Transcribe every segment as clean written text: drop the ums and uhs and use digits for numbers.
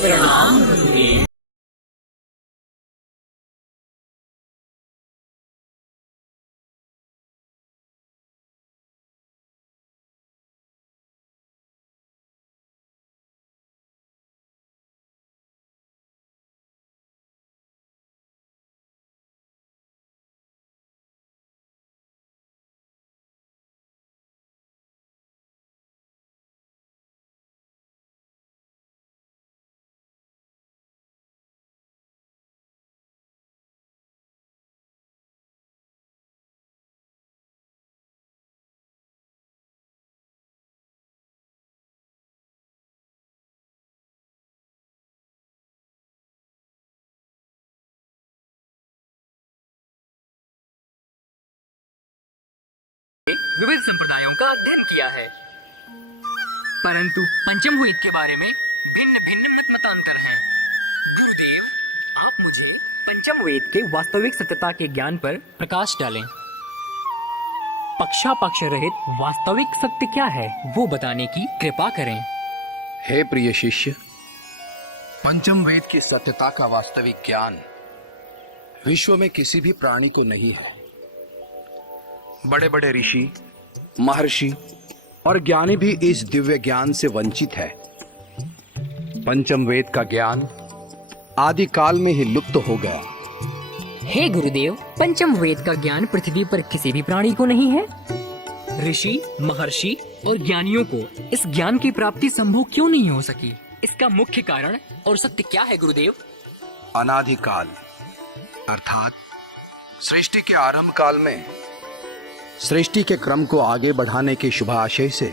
प्रणाम गुरुदेव। विविध संप्रदायों का अध्ययन किया है, परंतु पंचम वेद के बारे में भिन्न भिन्न मतांतर हैं। गुरुदेव, आप मुझे पंचम वेद के वास्तविक सत्यता के ज्ञान पर प्रकाश डालें। पक्षापक्ष रहित वास्तविक सत्य क्या है, वो बताने की कृपा करें। हे प्रिय शिष्य, पंचम वेद की सत्यता का वास्तविक ज्ञान विश्व में किसी भी प्राणी को नहीं है। बड़े बड़े ऋषि, महर्षि और ज्ञानी भी इस दिव्य ज्ञान से वंचित है। पंचम वेद का ज्ञान आदि काल में ही लुप्त हो गया। हे गुरुदेव, पंचम वेद का ज्ञान पृथ्वी पर किसी भी प्राणी को नहीं है। ऋषि, महर्षि और ज्ञानियों को इस ज्ञान की प्राप्ति संभव क्यों नहीं हो सकी? इसका मुख्य कारण और सत्य क्या है गुरुदेव? अनादिकाल अर्थात सृष्टि के आरंभ काल में सृष्टि के क्रम को आगे बढ़ाने के शुभ आशय से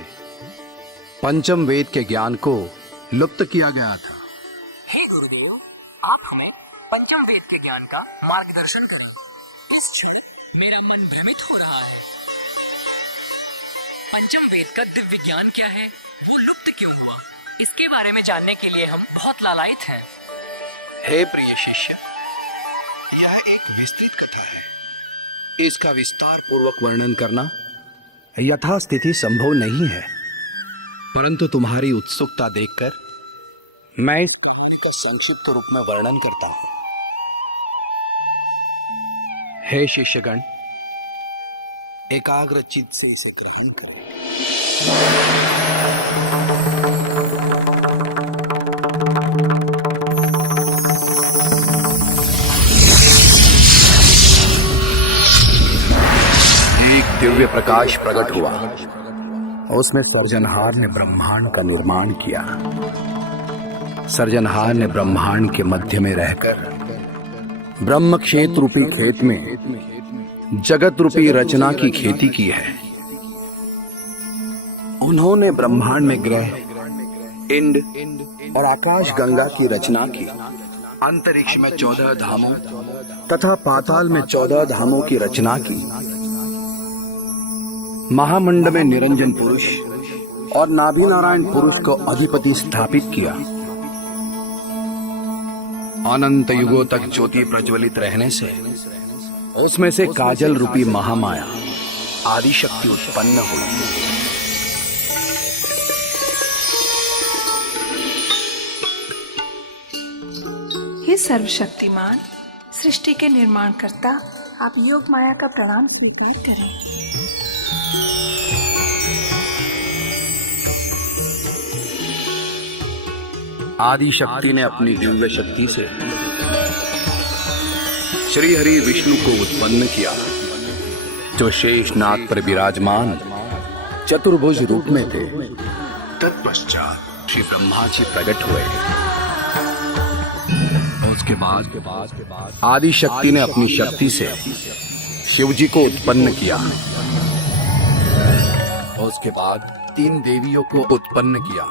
पंचम वेद के ज्ञान को लुप्त किया गया था। हे गुरुदेव, आप हमें पंचम वेद के ज्ञान का मार्गदर्शन करें। इस क्षण मेरा मन भ्रमित हो रहा है। पंचम वेद का दिव्य ज्ञान क्या है, वो लुप्त क्यों हुआ? इसके बारे में जानने के लिए हम बहुत लालायित हैं। हे प्रिय शिष्य, यह एक विस्तृत कथा है। इसका विस्तार पूर्वक वर्णन करना यथास्थिति संभव नहीं है, परंतु तुम्हारी उत्सुकता देखकर मैं इसका संक्षिप्त रूप में वर्णन करता हूं। हे शिष्यगण, एकाग्र चित्त से इसे ग्रहण करो। दिव्य प्रकाश प्रकट हुआ। उसमें सर्जनहार ने ब्रह्मांड का निर्माण किया। सर्जनहार ने ब्रह्मांड के मध्य में रहकर ब्रह्म क्षेत्र रूपी खेत में जगत रूपी रचना की खेती की है। उन्होंने ब्रह्मांड में ग्रह, इंड और आकाश गंगा की रचना की। अंतरिक्ष में 14 धामों तथा पाताल में 14 धामों की रचना की। महामंड में निरंजन पुरुष और नाभि नारायण पुरुष को अधिपति स्थापित किया। अनंत युगों तक ज्योति प्रज्वलित रहने से उसमें से काजल रूपी महामाया आदि शक्ति उत्पन्न हुई। हे सर्वशक्तिमान, सृष्टि के निर्माणकर्ता, आप योग माया का प्रणाम स्वीकार करें। आदि शक्ति ने अपनी दिव्य शक्ति से श्री हरि विष्णु को उत्पन्न किया, जो शेषनाग पर विराजमान चतुर्भुज रूप में थे। तत्पश्चात श्री ब्रह्मा जी प्रकट हुए। उसके बाद आदि शक्ति ने अपनी शक्ति से शिव जी को उत्पन्न किया। उसके बाद 3 देवियों को उत्पन्न किया।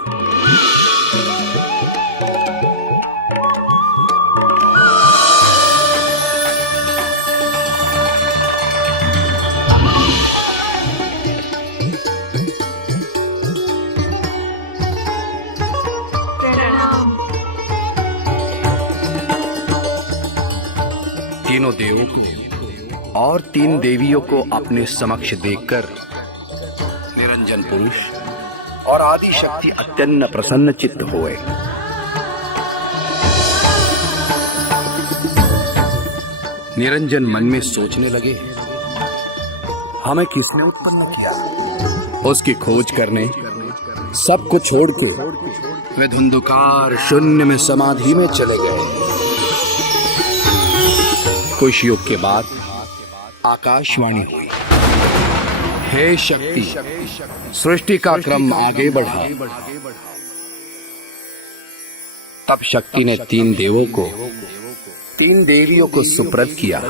तीनों देवों को और 3 देवियों को अपने समक्ष देखकर निरंजन पुरुष और आदि शक्ति अत्यंत प्रसन्न चित्त हुए। निरंजन मन में सोचने लगे, हमें किसने उत्पन्न किया? उसकी खोज करने सब कुछ छोड़कर वे धुंधुकार शून्य में समाधि में चले गए। कुछ युग के बाद आकाशवाणी हुई, हे शक्ति, सृष्टि का क्रम आगे बढ़ा। तब शक्ति ने 3 देवों को 3 देवियों को सुप्रत किया।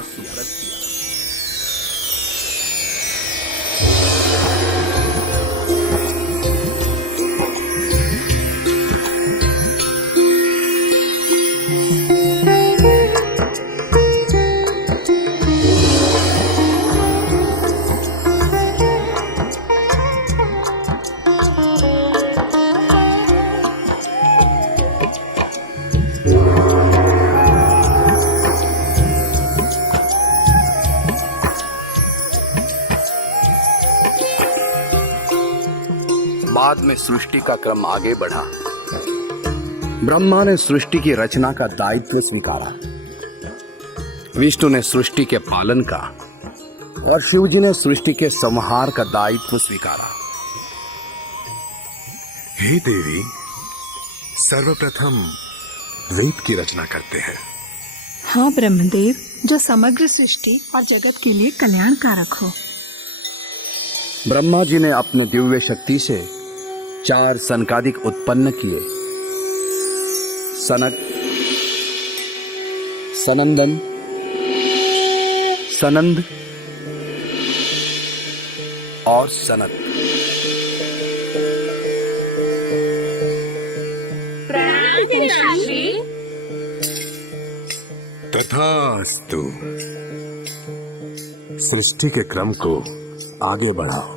बाद में सृष्टि का क्रम आगे बढ़ा। ब्रह्मा ने सृष्टि की रचना का दायित्व स्वीकारा, विष्णु ने सृष्टि के पालन का और शिव जी ने सृष्टि के संहार का दायित्व स्वीकारा। हे देवी, सर्वप्रथम वेद की रचना करते हैं। हाँ ब्रह्मदेव, जो समग्र सृष्टि और जगत के लिए कल्याणकारक हो। ब्रह्मा जी ने अपने दिव्य शक्ति से 4 सनकादिक उत्पन्न किए। सनक, सनंदन, सनंद और सनत। तथास्तु। सृष्टि के क्रम को आगे बढ़ाओ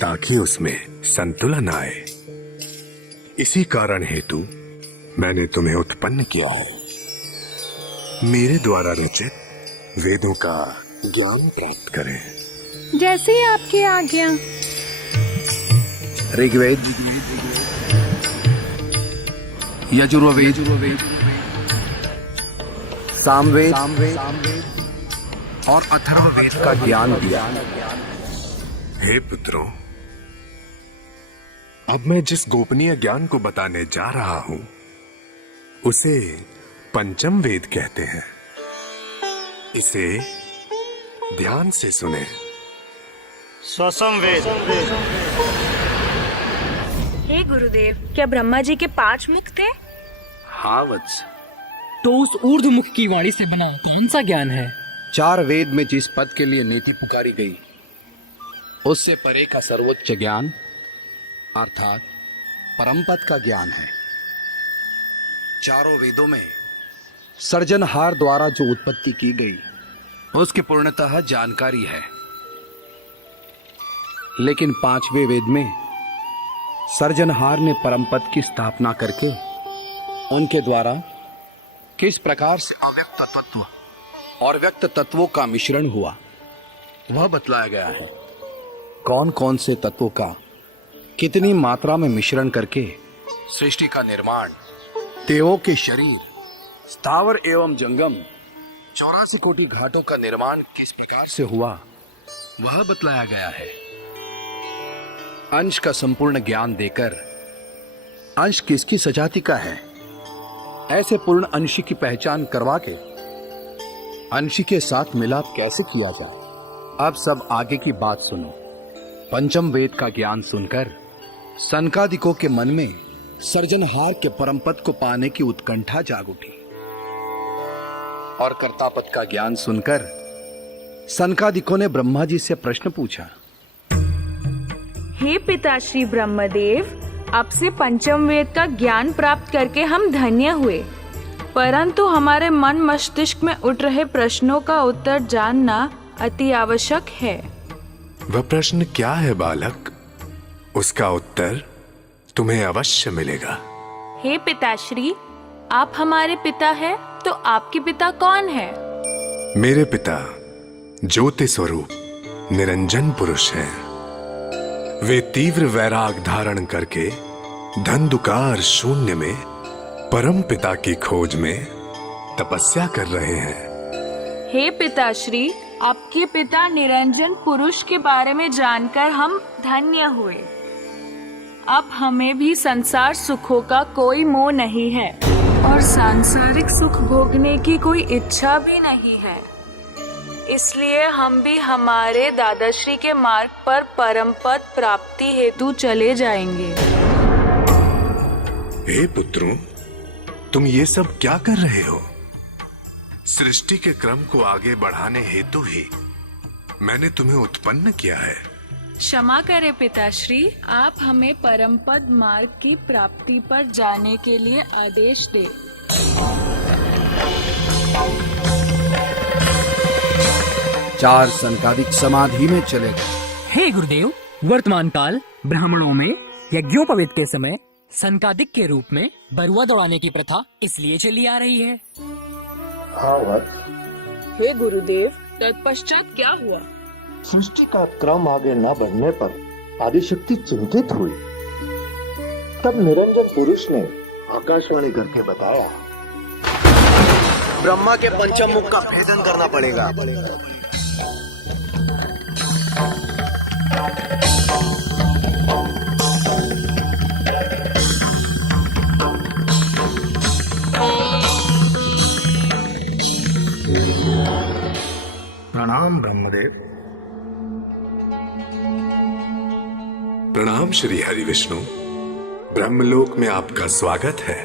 ताकि उसमें संतुलन आए। इसी कारण हेतु मैंने तुम्हें उत्पन्न किया है। मेरे द्वारा रचित वेदों का ज्ञान प्राप्त करें। जैसे ही आपकी आज्ञा। ऋग्वेद, यजुर्वेद, सामवेद और अथर्ववेद का ज्ञान दिया। हे पुत्रों, अब मैं जिस गोपनीय ज्ञान को बताने जा रहा हूं उसे पंचम वेद कहते हैं। इसे ध्यान से सुने। स्वसम वेद। हे गुरुदेव, क्या ब्रह्मा जी के 5 मुख थे? हाँ वत्स, तो उस ऊर्ध्वमुख की वाणी से बना कौन सा ज्ञान है? 4 वेद में जिस पद के लिए नीति पुकारी गई उससे परे का सर्वोच्च ज्ञान अर्थात परम पद का ज्ञान है। 4 वेदों में सर्जनहार द्वारा जो उत्पत्ति की गई उसकी पूर्णतः जानकारी है, लेकिन 5वें वेद में सर्जनहार ने परम पद की स्थापना करके उनके द्वारा किस प्रकार से अव्यक्त तत्व और व्यक्त तत्वों का मिश्रण हुआ वह बतलाया गया है। कौन कौन से तत्वों का कितनी मात्रा में मिश्रण करके सृष्टि का निर्माण, देवों के शरीर, स्थावर एवं जंगम 84 कोटि घाटों का निर्माण किस प्रकार से हुआ वह बतलाया गया है। अंश का संपूर्ण ज्ञान देकर अंश किसकी सजाति का है ऐसे पूर्ण अंश की पहचान करवा के अंश के साथ मिलाप कैसे किया जाए। अब सब आगे की बात सुनो। पंचम वेद का ज्ञान सुनकर सनकादिकों के मन में सर्जनहार के परम पद को पाने की उत्कंठा जाग उठी और कर्तापद का ज्ञान सुनकर सनकादिकों ने ब्रह्मा जी से प्रश्न पूछा। हे पिताश्री ब्रह्मदेव, आपसे पंचम वेद का ज्ञान प्राप्त करके हम धन्य हुए, परंतु हमारे मन मस्तिष्क में उठ रहे प्रश्नों का उत्तर जानना अति आवश्यक है। वह प्रश्न क्या है बालक? उसका उत्तर तुम्हें अवश्य मिलेगा। हे पिताश्री, आप हमारे पिता हैं, तो आपके पिता कौन है? मेरे पिता ज्योति स्वरूप निरंजन पुरुष हैं। वे तीव्र वैराग धारण करके धंधुकार शून्य में परम पिता की खोज में तपस्या कर रहे हैं। हे पिताश्री, आपके पिता निरंजन पुरुष के बारे में जानकर हम धन्य हुए। अब हमें भी संसार सुखों का कोई मोह नहीं है और सांसारिक सुख भोगने की कोई इच्छा भी नहीं है, इसलिए हम भी हमारे दादाश्री के मार्ग पर परम पद प्राप्ति हेतु चले जाएंगे। हे पुत्रों, तुम ये सब क्या कर रहे हो? सृष्टि के क्रम को आगे बढ़ाने हेतु ही मैंने तुम्हें उत्पन्न किया है। क्षमा करें पिताश्री, आप हमें परम पद मार्ग की प्राप्ति पर जाने के लिए आदेश दें। चार सनकादिक समाधि में चले गए। हे गुरुदेव, वर्तमान काल ब्राह्मणों में यज्ञोपवीत के समय सनकादिक के रूप में बरुआ दौड़ाने की प्रथा इसलिए चली आ रही है। हाँ वत्स, हे गुरुदेव, तत्पश्चात क्या हुआ? सृष्टि का क्रम आगे न बढ़ने पर आदिशक्ति चिंतित हुई। तब निरंजन पुरुष ने आकाशवाणी करके बताया, ब्रह्मा के पंचम मुख का भेदन करना पड़ेगा। प्रणाम ब्रह्मदेव। प्रणाम श्री हरि विष्णु। ब्रह्मलोक में आपका स्वागत है।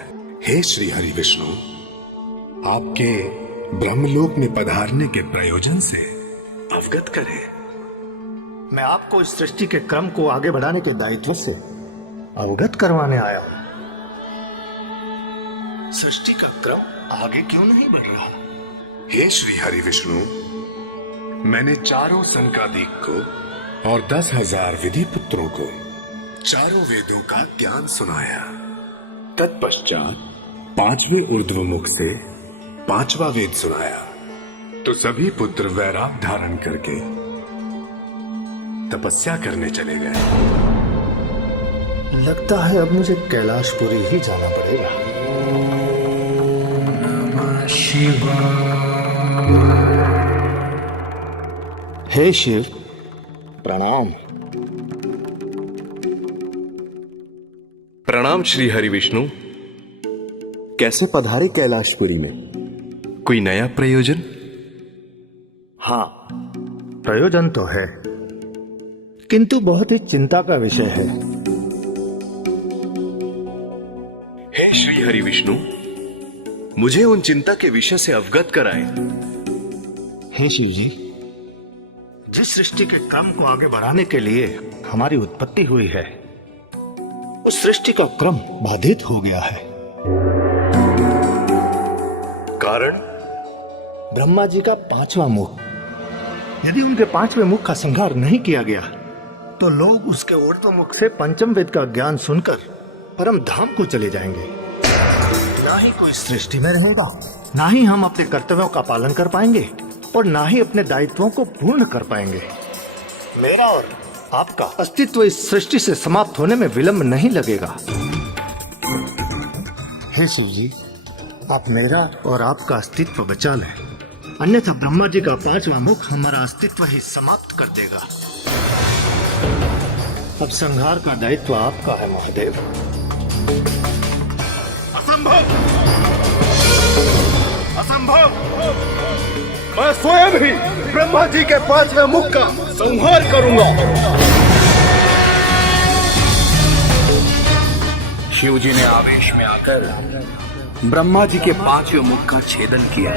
हे श्री हरि विष्णु, आपके ब्रह्मलोक में पधारने के प्रयोजन से अवगत करें। मैं आपको इस सृष्टि के क्रम को आगे बढ़ाने के दायित्व से अवगत करवाने आया हूं। सृष्टि का क्रम आगे क्यों नहीं बढ़ रहा? हे श्री हरि विष्णु, मैंने चारों सनकादिक को और 10,000 विधि पुत्रों को चारों वेदों का ज्ञान सुनाया। तत्पश्चात 5वें ऊर्ध्व मुख से 5वां वेद सुनाया तो सभी पुत्र वैराग धारण करके तपस्या करने चले गए। लगता है अब मुझे कैलाशपुरी ही जाना पड़ेगा। हे शिव, प्रणाम। प्रणाम श्री हरि विष्णु। कैसे पधारे कैलाशपुरी में? कोई नया प्रयोजन? हाँ, प्रयोजन तो है, किंतु बहुत ही चिंता का विषय है। हे श्री हरि विष्णु, मुझे उन चिंता के विषय से अवगत कराएं। हे शिव जी, जिस सृष्टि के क्रम को आगे बढ़ाने के लिए हमारी उत्पत्ति हुई है, उस सृष्टि का क्रम बाधित हो गया है। कारण? ब्रह्मा जी का 5वां मुख। यदि उनके 5वें मुख का संहार नहीं किया गया तो लोग उसके ऊर्ध्व मुख से पंचम वेद का ज्ञान सुनकर परम धाम को चले जाएंगे। ना ही कोई सृष्टि में रहेगा, ना ही हम अपने कर्तव्यों का पालन कर पाएंगे और ना ही अपने दायित्वों को पूर्ण कर पाएंगे। मेरा और आपका अस्तित्व इस सृष्टि से समाप्त होने में विलंब नहीं लगेगा। हे शिव जी, आप मेरा और आपका अस्तित्व बचा लें, अन्यथा ब्रह्मा जी का 5वां मुख हमारा अस्तित्व ही समाप्त कर देगा। अब संहार का दायित्व आपका है महादेव। असंभव! असंभव! मैं स्वयं ही ब्रह्मा जी के 5वें मुख का संहार करूंगा। शिवजी ने आवेश में आकर ब्रह्मा जी के 5वें मुख का छेदन किया।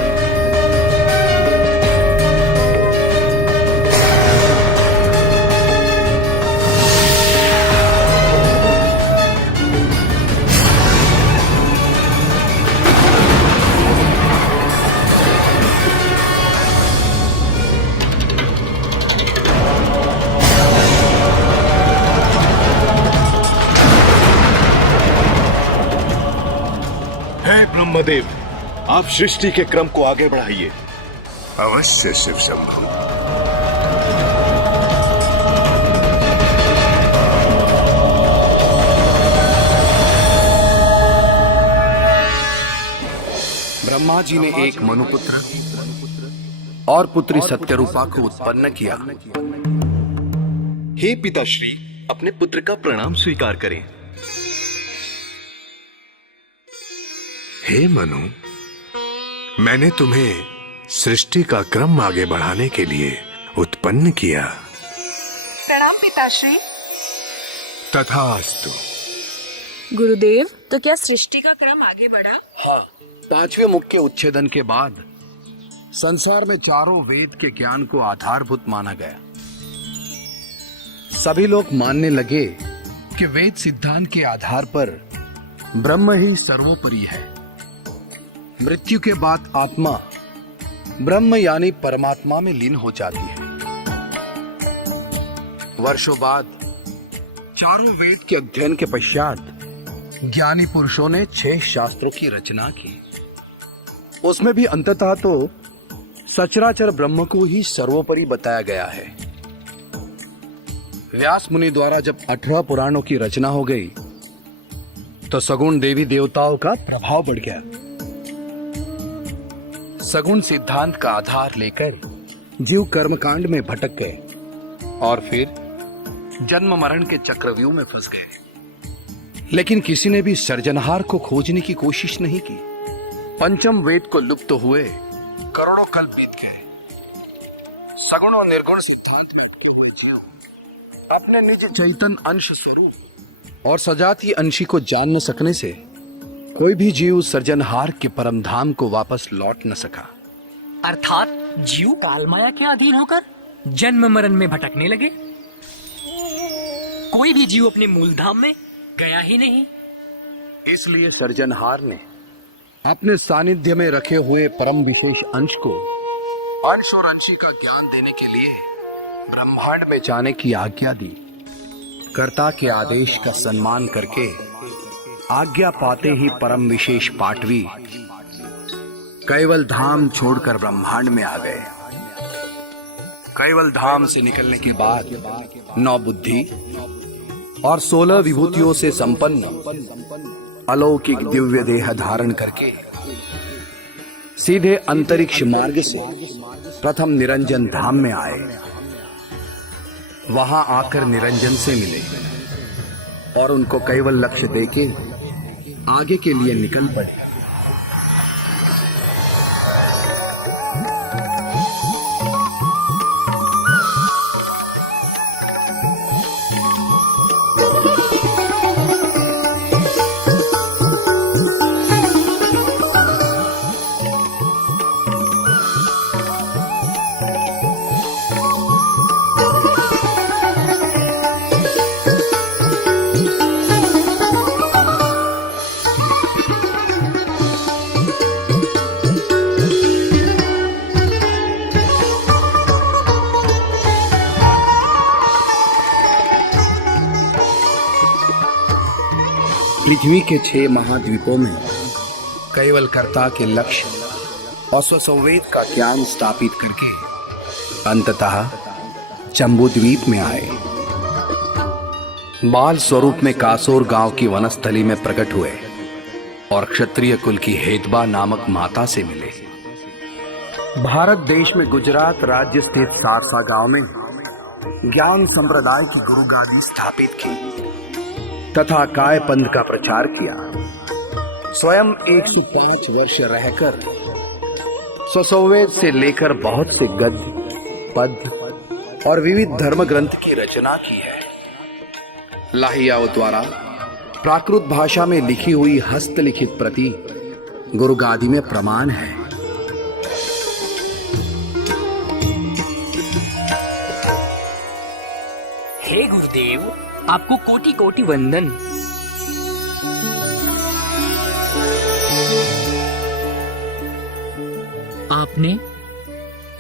ब्रह्मदेव, आप सृष्टि के क्रम को आगे बढ़ाइए। अवश्य शिव शंभु। ब्रह्मा जी ने एक मनुपुत्र और पुत्री सत्यरूपा को उत्पन्न किया। हे पिताश्री, अपने पुत्र का प्रणाम स्वीकार करें। हे मनु, मैंने तुम्हें सृष्टि का क्रम आगे बढ़ाने के लिए उत्पन्न किया। प्रणाम पिताश्री। तथास्तु। गुरुदेव, तो क्या सृष्टि का क्रम आगे बढ़ा? हाँ, 5वें मुख के उच्छेदन के बाद संसार में चारों वेद के ज्ञान को आधारभूत माना गया। सभी लोग मानने लगे कि वेद सिद्धांत के आधार पर ब्रह्म ही सर्वोपरि है। मृत्यु के बाद आत्मा ब्रह्म यानी परमात्मा में लीन हो जाती है। वर्षों बाद चारों वेद के अध्ययन के पश्चात ज्ञानी पुरुषों ने 6 शास्त्रों की रचना की। उसमें भी अंततः तो सचराचर ब्रह्म को ही सर्वोपरि बताया गया है। व्यास मुनि द्वारा जब 18 पुराणों की रचना हो गई तो सगुण देवी देवताओं का प्रभाव बढ़ गया। सगुण सिद्धांत का आधार लेकर जीव कर्मकांड में भटक गए और फिर जन्म मरण के चक्रव्यूह में फंस गए। लेकिन किसी ने भी सृजनहार को खोजने की कोशिश नहीं की। पंचम वेद को लुप्त हुए करोड़ों कल्प बीत गए। सगुण और निर्गुण सिद्धांत में उठे हुए जीव अपने निज चैतन्य अंश स्वरूप और सजातीय अंशी को जान न सकने से कोई भी जीव सृजनहार के परम धाम को वापस लौट न सका। अर्थात जीव कालमाया के अधीन होकर जन्म मरण में भटकने लगे। कोई भी जीव अपने मूल धाम में गया ही नहीं। इसलिए सृजनहार ने अपने सानिध्य में रखे हुए परम विशेष अंश को अंश और अंशी का ज्ञान देने के लिए ब्रह्मांड में जाने की आज्ञा दी। कर्ता के आदेश का सम्मान करके आज्ञा पाते ही परम विशेष पाटवी कैवल धाम छोड़कर ब्रह्मांड में आ गए। कैवल धाम से निकलने के बाद 9 बुद्धि और 16 विभूतियों से संपन्न अलौकिक दिव्य देह धारण करके सीधे अंतरिक्ष मार्ग से प्रथम निरंजन धाम में आए। वहां आकर निरंजन से मिले और उनको कैवल लक्ष्य देके आगे के लिए निकल पड़े। पृथ्वी के 6 महाद्वीपों में कैवल कर्ता के लक्ष्य और स्वसंवेद का ज्ञान स्थापित करके अंततः जम्बू द्वीप में आए। बाल स्वरूप में कासोर गांव की वनस्थली में प्रकट हुए और क्षत्रिय कुल की हेतबा नामक माता से मिले। भारत देश में गुजरात राज्य स्थित सारसा गांव में ज्ञान संप्रदाय की गुरु गादी स्थापित की तथा काय पंथ का प्रचार किया। स्वयं 105 वर्ष रहकर स्वसंवेद से लेकर बहुत से गद्य, पद्य और विविध धर्म ग्रंथ की रचना की है। लाहियाओं द्वारा प्राकृत भाषा में लिखी हुई हस्तलिखित प्रति गुरु गादी में प्रमाण है। हे गुरुदेव, आपको कोटि कोटि वंदन। आपने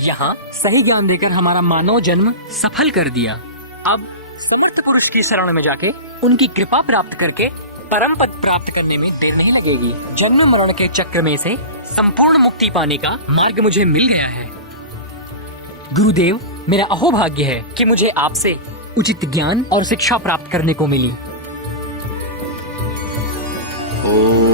यहाँ सही ज्ञान देकर हमारा मानव जन्म सफल कर दिया। अब समर्थ पुरुष की शरण में जाके उनकी कृपा प्राप्त करके परम पद प्राप्त करने में देर नहीं लगेगी। जन्म मरण के चक्र में से संपूर्ण मुक्ति पाने का मार्ग मुझे मिल गया है। गुरुदेव, मेरा अहोभाग्य है कि मुझे आपसे उचित ज्ञान और शिक्षा प्राप्त करने को मिली। ओम